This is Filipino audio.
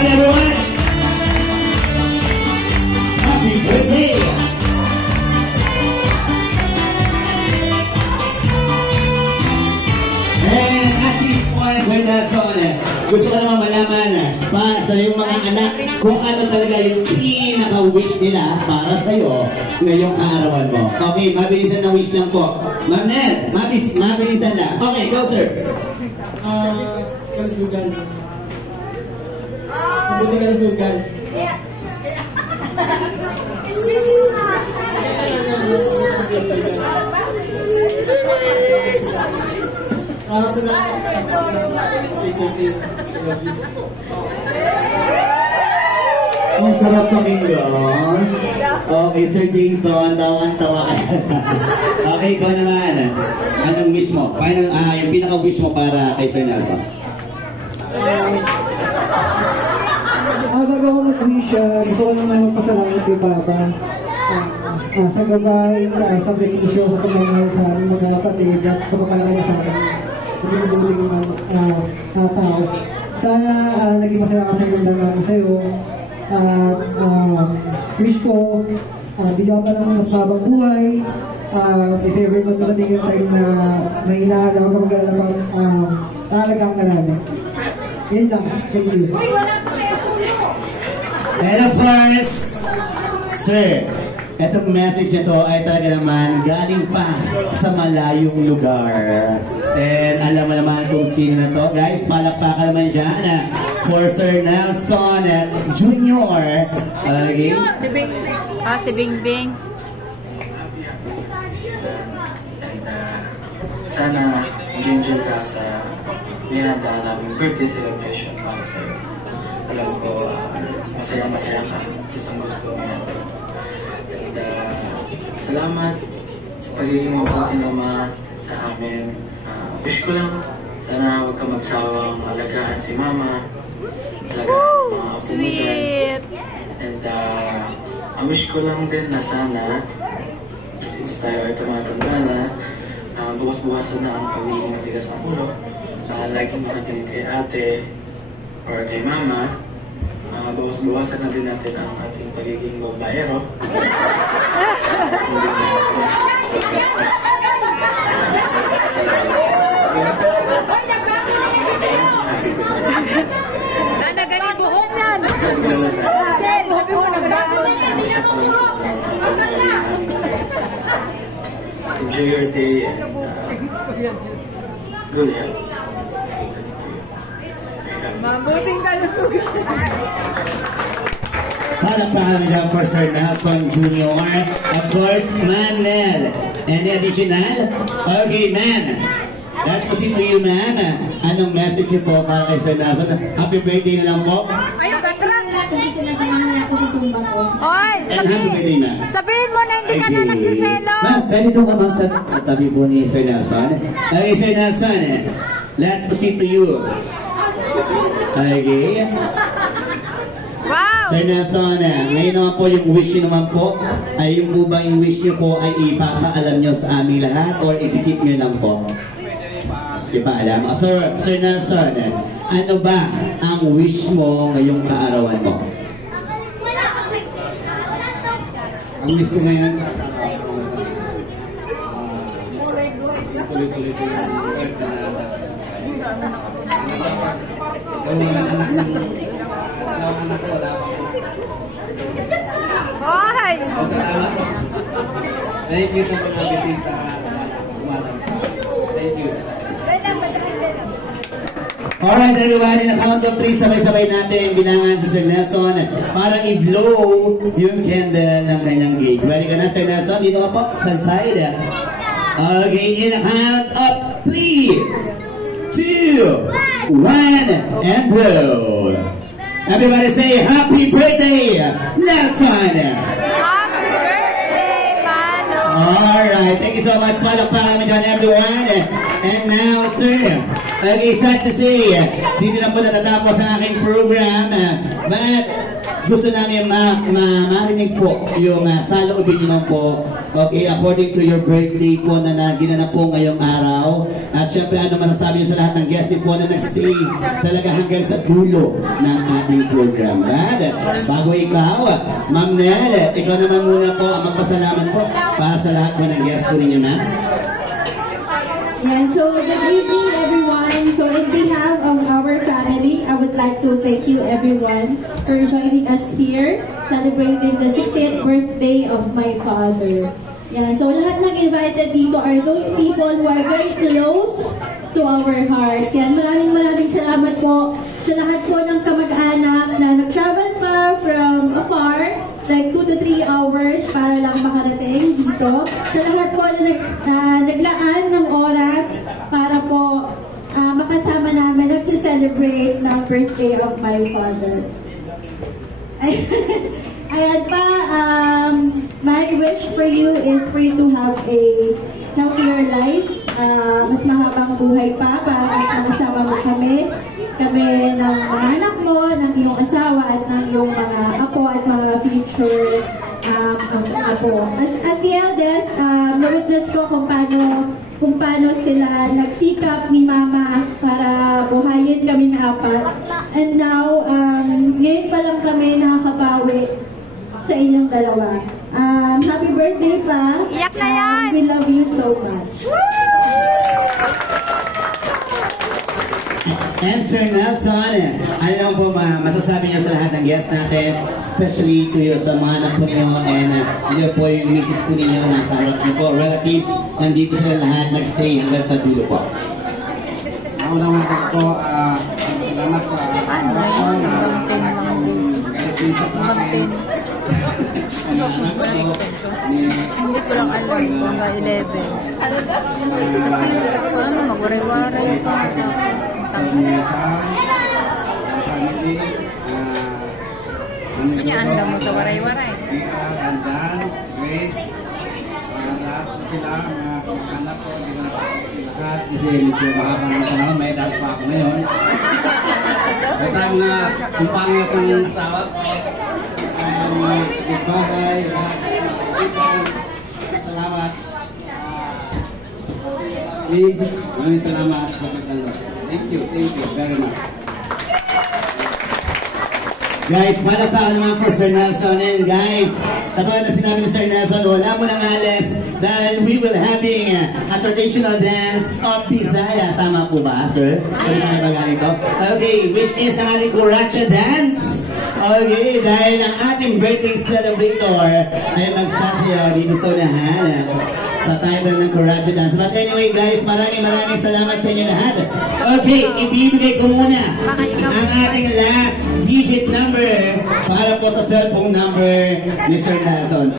Nelson, everyone. Happy birthday. And at this point, Sir Nelson, gusto ko naman malaman para sa iyong mga anak kung ano talaga yung pinaka-wish nila para sa'yo ngayong kaarawan mo. Okay, mabilisan na wish lang po. Ma'am Nel, mabilisan lang. Okay, go sir. Kalusugan. Mabuti kalusugan. Ang sarap pakinggan. Okay, Sir Jason, tawang-tawa ka. Okay, ikaw naman. Anong wish mo? Yung pinaka-wish mo para kay Sir Nelson? Bago ako mag-wish, gusto ko naman magpasalamat kay Papa. Sa gabay, sa benepisyo, sa pagmamahal sa aming mga kapatid at pagpapalagay sa akin. Hindi mo bumili ng tao. Sana naging masaya ka sa iyo namin sa'yo. Wish ko, bigyan ka ng mas mabang buhay. If ever magpapatid yung time na may inaalaw ka mag-alapang talagang ka namin. Yun lang. Thank you. And of course, sir, etong message nito ay talaga naman galing pa sa malayong lugar. And alam mo naman kung sino na to. Guys, palakpakan naman dyan for Sir Nelson Jr. Okay? Si Bingbing. Sana mag-enjoy ka sa nihanda namin birthday celebration para sa'yo. Alam ko, masaya-masaya ka. Gustong-gusto mo yan. And salamat sa pagiging mabuting ama sa amin. Wish ko lang, sana huwag ka magsawang alagaan si mama. Alagaan mga apo mo dyan. And ang wish ko lang din na sana, since tayo ay tumatanda na, bukas-bukasan na ang pagiging matigas ng ulo. Laging makakinig kay ate or kay mama. Bukas-bukasan na din natin ang ating pagiging babaero. Nagani buhok yan! Chel, sabi mo na ba? Enjoy your day and good health. Mabuting kalusugan. Palakpakan lang for Sir Nelson Jr. Of course, Ma'am Nel. Any additional? Okay, ma'am. Let's proceed to you, ma'am. Anong message niyo po para kay Sir Nelson? Happy birthday na lang po. Ay, katras! Kasi sinasamahan niya ako sa sumba ko. Oy, And happy birthday, ma'am. sabihin mo na hindi ka na nagsiselos. Ma'am, pwede doon ka ma'am sa tabi po ni Sir Nelson. Okay, Sir Nelson. Let's proceed to you. Okay. Wow! Sir Nelson, ngayon naman po yung wish nyo naman po ay yung po ba yung wish nyo po ay ipapaalam nyo sa aming lahat or itikip nyo lang po? Ipaalam. Sir Nelson, ano ba ang wish mo ngayong kaarawan mo? Ang wish ko ngayon sa kaarawan ko tuloy-tuloy ko yung work na dalawang anak ko, wala pa. Hoy! Salamat po. Thank you sa mga bisita. Thank you. Alright everybody, na count of 3, sabay-sabay natin bilangan si Sir Nelson para i-blow yung candle ng kanyang cake. Ready ka na Sir Nelson? Dito ka po sa side. Okay, in a count of 3, 2, 1, and blow. Everybody say happy birthday, Nelson! Happy birthday, Mano! Alright, thank you so much. Palakpakan naman dyan everyone. And now, sir, okay, sad to say, dito na po natatapos ang aking program. But gusto namin marinig po yung saloobin nyo po. Okay, according to your birthday po na ginanap po ngayong araw. At syempre, ano masasabi nyo sa lahat ng guests nyo po na nag-stay talaga hanggang sa dulo ng ating program. Bago ikaw, Ma'am Nel, ikaw naman muna po ang magpasalamat po para sa lahat po ng guests po ninyo, ma'am. Yeah, so good evening everyone. So in behalf of our family, I would like to thank you everyone for joining us here, celebrating the 60th birthday of my father. Yeah, so lahat ng invited dito are those people who are very close to our hearts. Yan, maraming salamat po sa lahat po ng kamag-anak na nag-travel pa from afar, like 2 to 3 hours para lang makarating dito. Sa lahat po na naglaan ng oras para po makasama namin nagsi-celebrate ng birthday of my father. Ayan pa, my wish for you is for you to have a healthier life, mas mahabang buhay pa para mas makasama mo kami ng mga anak mo, ng iyong asawa at ng iyong mga apo at mga future apo. As the eldest, na-witness ko kung paano sila nagsikap ni Mama para buhayin kami na apat. And now, ngayon pa lang kami nakakabawi sa inyong dalawa. Happy birthday pa. Iyak na yan! We love you so much. And Sir Nelson, ano lang po masasabi niyo sa lahat ng guests natin, especially to your sa mga anak po ninyo and ito po yung misis po ninyo nasa harap niyo po, relatives, nandito sila lahat, nagstay hanggang sa dulo po. Ako naman po, salamat sa anak ko na nag-alipin siya sa akin. Hindi ko lang alam hanggang 11. Kasi magwaray-waray pa sa mo sa waray-waray. Sandan, Grace, lahat po sila, mga anak ko, lahat, kasi medyo mahaba ng panahon, may dahil pa ako ngayon. Kasi mga sumpangit ng asawa ko, ikaw-ay, salamat. Maraming salamat sa pagdalo. Thank you very much. Guys, palakpakan naman for Sir Nelson. And guys, katulad na sinabi ni Sir Nelson, wala mo nang alis dahil we will having a traditional dance of Bisaya. Tama po ba, sir? Sabi sa mga ganito. Okay, which is ang ating Kuracha dance. Okay, dahil ang ating birthday celebrator ay magsasayaw dito sa unahan sa title ng Kuracha dance. But anyway guys, maraming salamat sa inyo lahat. Okay, ibibigay ko muna ang ating last digit number para po sa cellphone number ni Sir Nelson.